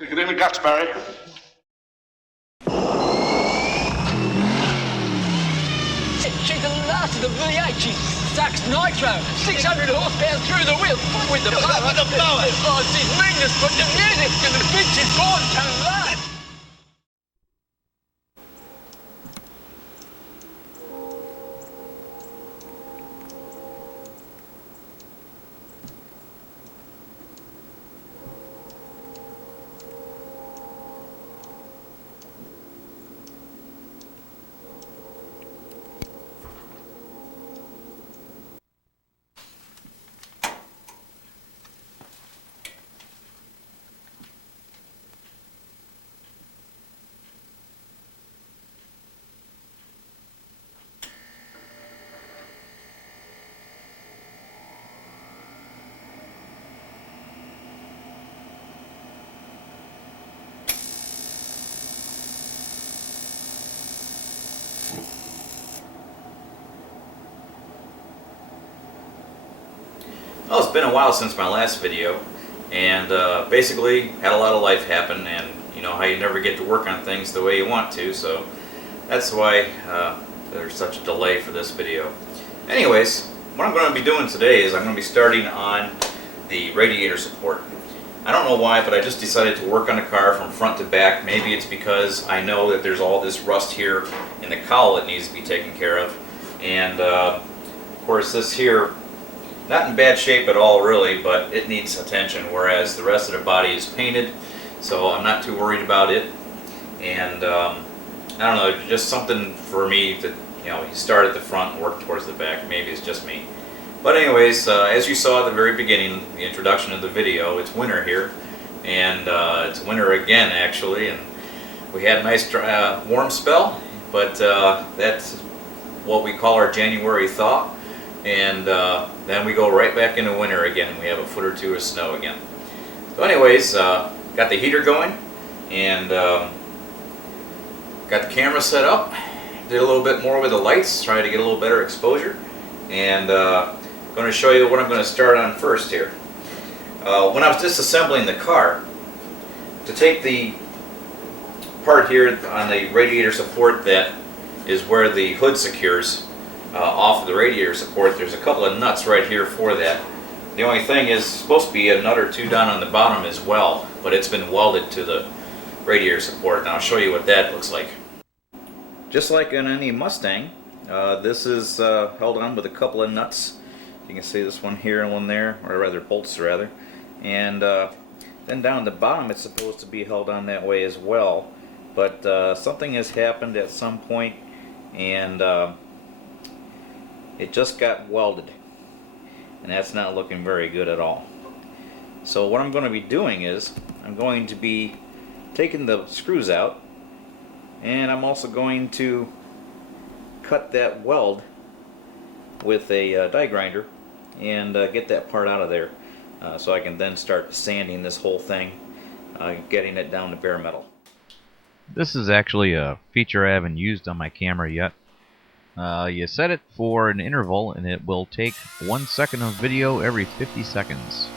Take it in the guts, Barry. She's the last of the V8. She sucks nitro. 600 horsepower through the wheel. With the blower. With the blower. Oh, she's meanness, but the music and the bitch is gone too late. Well, it's been a while since my last video, and basically had a lot of life happen, and you know how you never get to work on things the way you want to, so that's why there's such a delay for this video. Anyways, what I'm going to be doing today is I'm going to be starting on the radiator support. I don't know why, but I just decided to work on the car from front to back. Maybe it's because I know that there's all this rust here in the cowl that needs to be taken care of, and of course this here, not in bad shape at all really, but it needs attention, whereas the rest of the body is painted, so I'm not too worried about it. And I don't know, just something for me to, you know, you start at the front and work towards the back. Maybe it's just me. But anyways, as you saw at the very beginning, the introduction of the video, it's winter here, and it's winter again actually, and we had a nice warm spell, but that's what we call our January thaw. And then we go right back into winter again. We have a foot or two of snow again. So anyways, got the heater going, and got the camera set up. Did a little bit more with the lights, trying to get a little better exposure, and going to show you what I'm going to start on first here. When I was disassembling the car, to take the part here on the radiator support that is where the hood secures off of the radiator support, there's a couple of nuts right here for that. The only thing is supposed to be a nut or two down on the bottom as well, but it's been welded to the radiator support, and I'll show you what that looks like. Just like in any Mustang, this is held on with a couple of nuts. You can see this one here and one there, or rather bolts rather, and then down the bottom it's supposed to be held on that way as well, but something has happened at some point, and it just got welded, and that's not looking very good at all. So what I'm going to be doing is I'm going to be taking the screws out, and I'm also going to cut that weld with a die grinder and get that part out of there, so I can then start sanding this whole thing, getting it down to bare metal. This is actually a feature I haven't used on my camera yet. You set it for an interval and it will take 1 second of video every 50 seconds.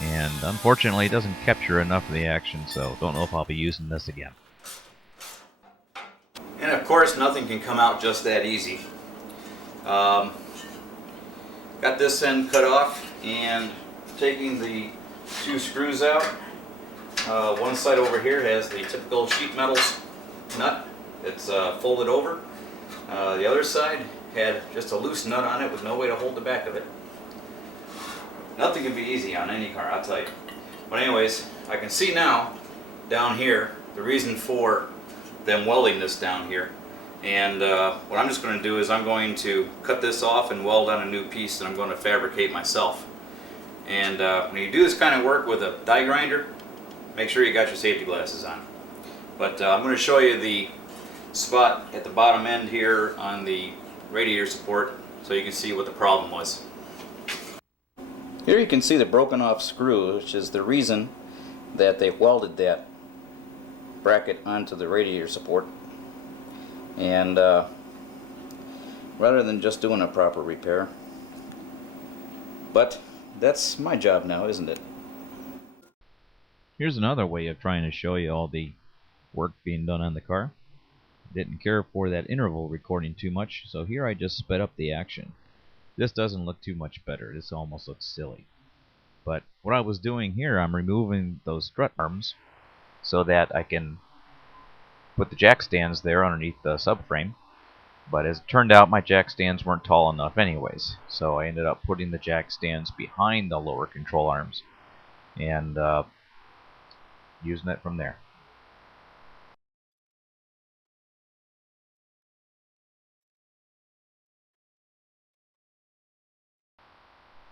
And unfortunately it doesn't capture enough of the action, so don't know if I'll be using this again. And of course nothing can come out just that easy. Got this end cut off, and taking the two screws out. One side over here has the typical sheet metals nut. It's folded over. The other side had just a loose nut on it with no way to hold the back of it. Nothing can be easy on any car, I'll tell you. But anyways, I can see now down here the reason for them welding this down here. And what I'm just going to do is I'm going to cut this off and weld on a new piece that I'm going to fabricate myself. And when you do this kind of work with a die grinder, make sure you got your safety glasses on. But I'm going to show you the spot at the bottom end here on the radiator support so you can see what the problem was. Here you can see the broken off screw, which is the reason that they welded that bracket onto the radiator support. And rather than just doing a proper repair. But that's my job now, isn't it? Here's another way of trying to show you all the work being done on the car. Didn't care for that interval recording too much, so here I just sped up the action. This doesn't look too much better. This almost looks silly. But what I was doing here, I'm removing those strut arms so that I can put the jack stands there underneath the subframe. But as it turned out, my jack stands weren't tall enough anyways, so I ended up putting the jack stands behind the lower control arms and using it from there.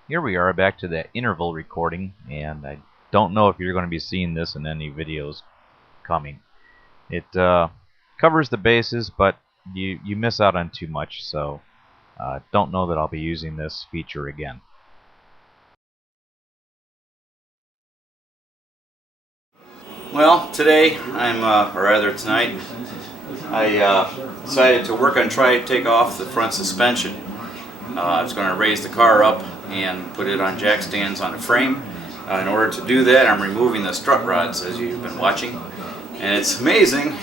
Here we are back to the interval recording, and I don't know if you're going to be seeing this in any videos coming. It covers the bases, but you miss out on too much, so don't know that I'll be using this feature again. Well, today, or rather tonight, I decided to work on trying to take off the front suspension. I was going to raise the car up and put it on jack stands on the frame. In order to do that, I'm removing the strut rods, as you've been watching. And it's amazing,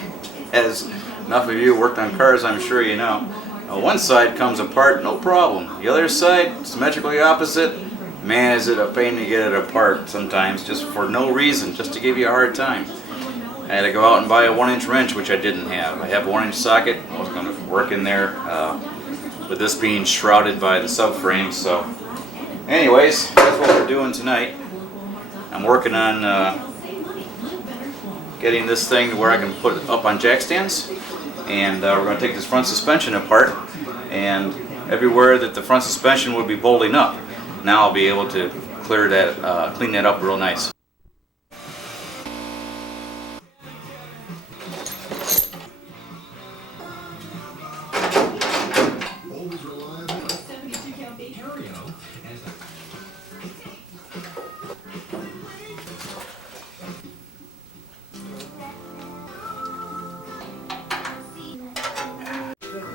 as enough of you worked on cars, I'm sure you know. One side comes apart, no problem. The other side, symmetrically opposite, man, is it a pain to get it apart sometimes, just for no reason, just to give you a hard time. I had to go out and buy a 1-inch wrench, which I didn't have. I have a 1-inch socket. I was going to work in there, with this being shrouded by the subframe. So, anyways, that's what we're doing tonight. I'm working on getting this thing to where I can put it up on jack stands, and we're going to take this front suspension apart, and everywhere that the front suspension would be bolting up, now I'll be able to clear that, clean that up real nice.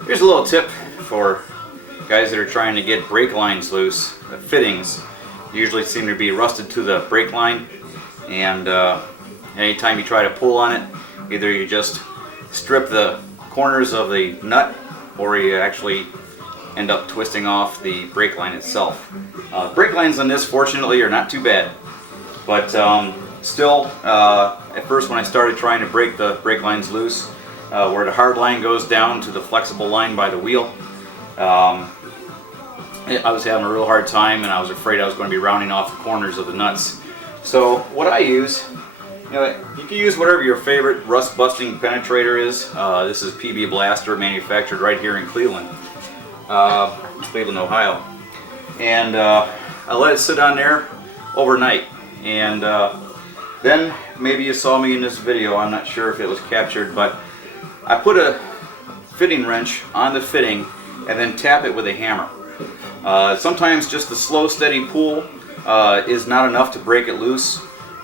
Here's a little tip for guys that are trying to get brake lines loose. The fittings usually seem to be rusted to the brake line, and anytime you try to pull on it, either you just strip the corners of the nut, or you actually end up twisting off the brake line itself. Brake lines on this, fortunately, are not too bad, but still, at first when I started trying to break the brake lines loose, where the hard line goes down to the flexible line by the wheel, I was having a real hard time, and I was afraid I was going to be rounding off the corners of the nuts. So what I use, you can use whatever your favorite rust-busting penetrator is. This is PB Blaster, manufactured right here in Cleveland, Ohio. And I let it sit on there overnight, and then maybe you saw me in this video. I'm not sure if it was captured, but I put a fitting wrench on the fitting and then tap it with a hammer. Sometimes just the slow, steady pull is not enough to break it loose,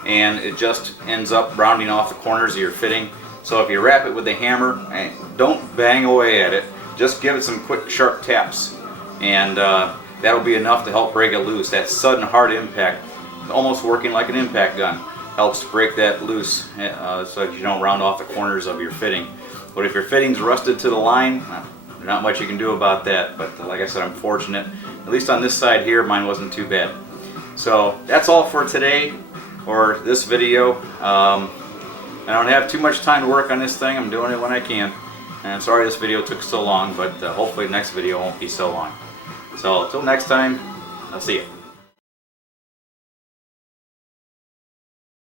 and it just ends up rounding off the corners of your fitting. So if you wrap it with a hammer, don't bang away at it. Just give it some quick, sharp taps, and that'll be enough to help break it loose. That sudden, hard impact, almost working like an impact gun, helps break that loose so that you don't round off the corners of your fitting. But if your fitting's rusted to the line, not much you can do about that. But like I said, I'm fortunate. At least on this side here, mine wasn't too bad. So that's all for today, or this video. I don't have too much time to work on this thing. I'm doing it when I can. And I'm sorry this video took so long, but hopefully the next video won't be so long. So until next time, I'll see you.